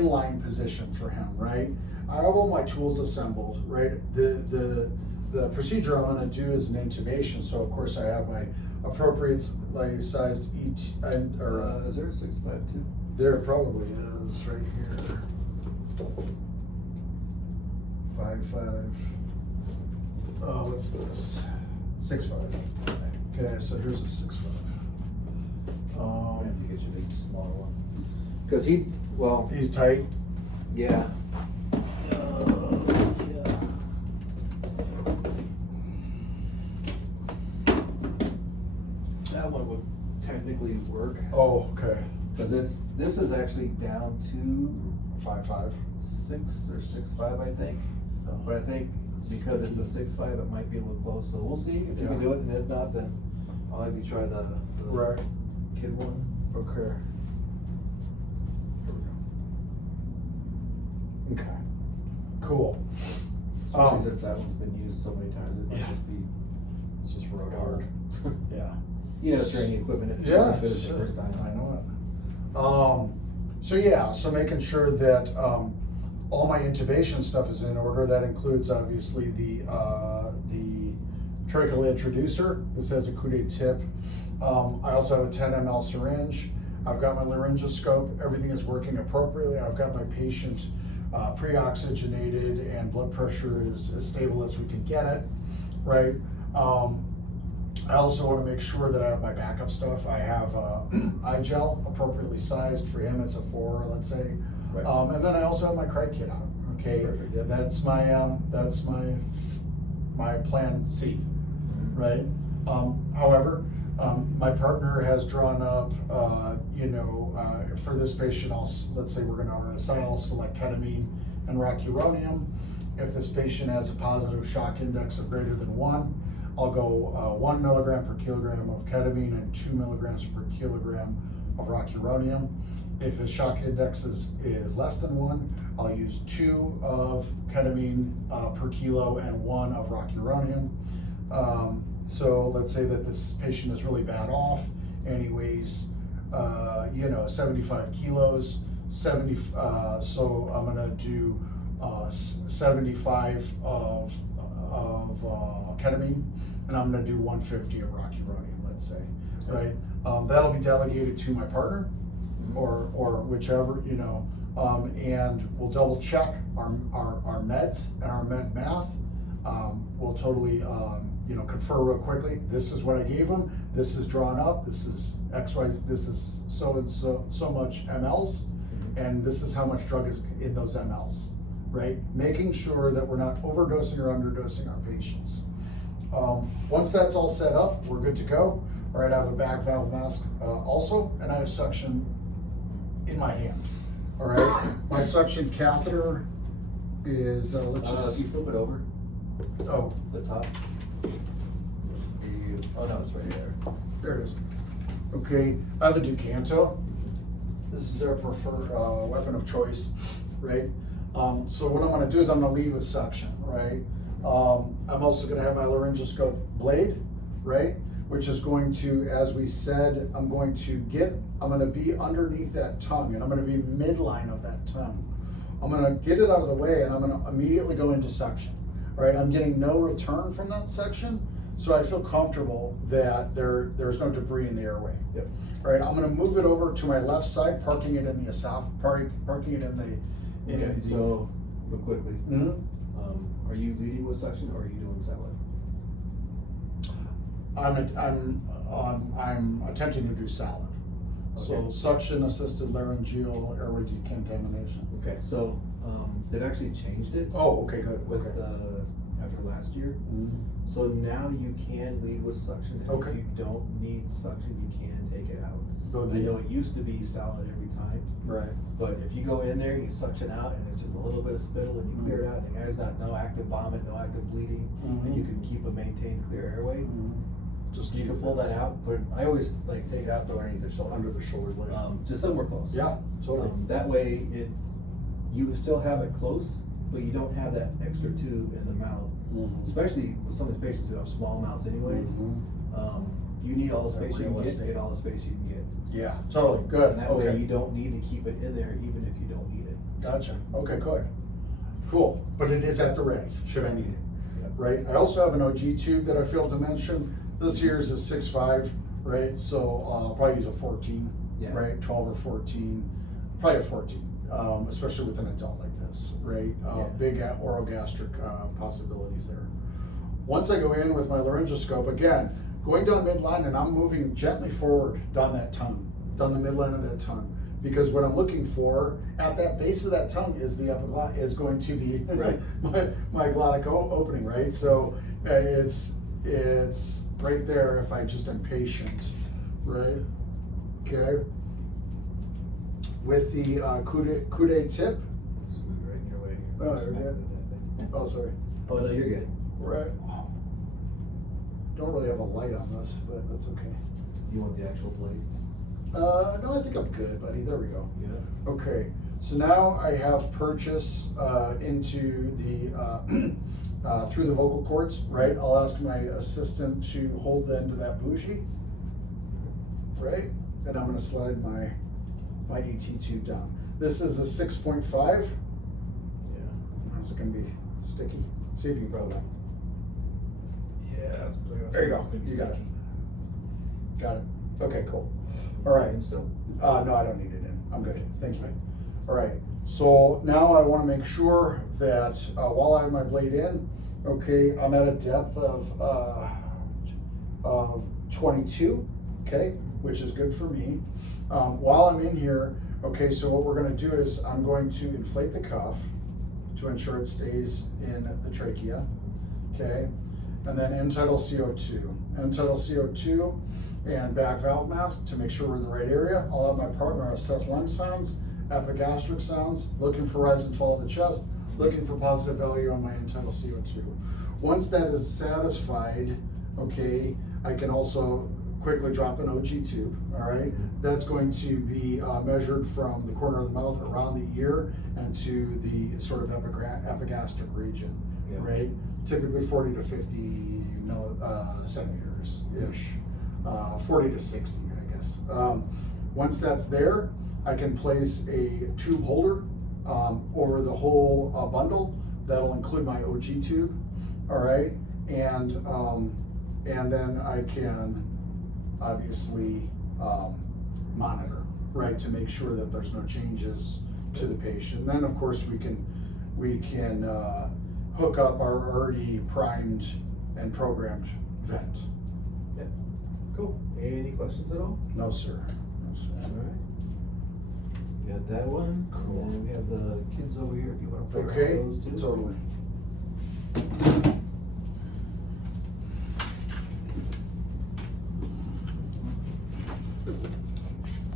inline position for him, right? I have all my tools assembled, right? The procedure I'm gonna do is an intubation, so of course I have my appropriate sized Is there a 6.5 too? there probably is right here. 5.5. Oh, what's this? 6.5. Okay, so here's a 6.5. I have to get you a big smaller one. Cause He's tight. yeah. That one would technically work. Oh, okay. Cause this is actually down to 5.5. 6 or 6.5, I think. Oh. But I think because it's a 6.5, it might be a little close. So we'll see if you can do it, and if not, then I'll have you try the Right. kid one. Okay. Okay. Cool. Especially since that one's been used so many times, it might Yeah. just be. It's just rode hard. Yeah. You know, training equipment, it's not Yeah, as good as sure. the first time. I know it. So yeah, so making sure that all my intubation stuff is in order. That includes obviously the tracheal introducer. This has a Coude tip. I also have a 10 ml syringe. I've got my laryngoscope. Everything is working appropriately. I've got my patient pre-oxygenated and blood pressure is as stable as we can get it, right? I also want to make sure that I have my backup stuff. I have iGel appropriately sized for him. It's a 4, let's say. Right. And then I also have my cry kit out. Okay, Perfect, yep. that's my plan C, right? However, my partner has drawn up, for this patient, let's say we're going to RSI. I'll select ketamine and rocuronium. If this patient has a positive shock index of greater than 1, I'll go 1 milligram per kilogram of ketamine and 2 milligrams per kilogram of rocuronium. If his shock index is less than 1, I'll use 2 of ketamine per kilo and 1 of rocuronium. So let's say that this patient is really bad off and he weighs, 75 kilos, so I'm gonna do 75 of ketamine, and I'm gonna do 150 of rocuronium, let's say, right? That'll be delegated to my partner, or whichever, and we'll double check our meds and our med math. We'll totally, confer real quickly. This is what I gave him. This is drawn up. This is XY. This is so and so much mLs, and this is how much drug is in those mLs, right? Making sure that we're not overdosing or underdosing our patients. Once that's all set up, we're good to go. All right, I have a back valve mask also, and I have suction in my hand. All right, my suction catheter is, let's If just, you flip it over, oh, the top. Oh no, it's right there. there it is. Okay, I have a Ducanto. This is our preferred weapon of choice, right? So what I'm gonna do is I'm gonna lead with suction, right? I'm also gonna have my laryngoscope blade, right? Which is going to, as we said, I'm gonna be underneath that tongue, and I'm gonna be midline of that tongue. I'm gonna get it out of the way, and I'm gonna immediately go into suction, right? I'm getting no return from that section, so I feel comfortable that there's no debris in the airway. Yep. All right, I'm gonna move it over to my left side, parking it in the parking it in the. Okay, so real quickly, Mhm. are you leading with suction or are you doing salad? I'm attempting to do salad. So Okay. suction assisted laryngeal airway decontamination. Okay, so they've actually changed it. Oh, okay, good. With Okay. after last year. Mhm. So now you can lead with suction, and Okay. if you don't need suction, you can take it out. Good I deal. know it used to be salad every time, Right. but if you go in there and you suction out and it's just a little bit of spittle and you clear it out, and the guy's not no active vomit, no active bleeding, and you can keep a maintained clear airway, Just you keep can pull this that out. But I always like take it out, throw it underneath the shoulder, under the shoulder blade. just somewhere close. Yeah, totally. That way you still have it close, but you don't have that extra tube in the mouth. Mhm. Especially with some of these patients who have small mouths anyways. Mhm. You need all the That space you real can estate. all the space you can get. Yeah, totally, good, And that way okay. you don't need to keep it in there even if you don't need it. Gotcha, okay, good, cool, but it is at the ready, should I need it, Yep. right? I also have an OG tube that I failed to mention, this year's is 6.5, right, so, I'll probably use a 14, Yeah. right, 12 or 14, probably a 14, especially with an adult like this, right? Yeah. Big orogastric, possibilities there. Once I go in with my laryngoscope, again, going down midline and I'm moving gently forward down that tongue, down the midline of that tongue. Because what I'm looking for at that base of that tongue is the is going to be Right. my glottic opening, right? So it's right there if I just am patient, right? Okay. With the coude tip. Right in your way. Oh, Smack you're good. with that thing. Oh, sorry. Oh, no, you're good. Right. Don't really have a light on this, but that's okay. You want the actual blade? No, I think I'm good, buddy. There we go. Yeah. Okay, so now I have purchase into the through the vocal cords, right? I'll ask my assistant to hold the end of that bougie, right? And I'm gonna slide my ET tube down. This is a 6.5. Yeah. How's it gonna be sticky? See if you can probably. Yeah. There you go. You got it. Got it. Okay, cool. All right. Still? No, I don't need it in. I'm good. Thank you. All right. So now I want to make sure that while I have my blade in, okay, I'm at a depth of 22, okay, which is good for me. While I'm in here, okay, so what we're going to do is I'm going to inflate the cuff to ensure it stays in the trachea, okay, and then end tidal CO2. End tidal CO2 and back valve mask to make sure we're in the right area. I'll have my partner assess lung sounds, epigastric sounds, looking for rise and fall of the chest, looking for positive value on my end tidal CO2. Once that is satisfied, okay, I can also quickly drop an OG tube, all right? That's going to be measured from the corner of the mouth around the ear and to the sort of epigastric region, Yeah. right? Typically 40 to 50 centimeters-ish, 40 to 60, I guess. Once that's there, I can place a tube holder over the whole bundle. That'll include my OG tube, all right? And then I can obviously monitor, right, to make sure that there's no changes to the patient. Then, of course, we can hook up our already primed and programmed vent. Yeah. Cool. Any questions at all? No, sir. No, sir. All right. We got that one. Cool. And we have the kids over here if you want to play Okay, around with those too. totally.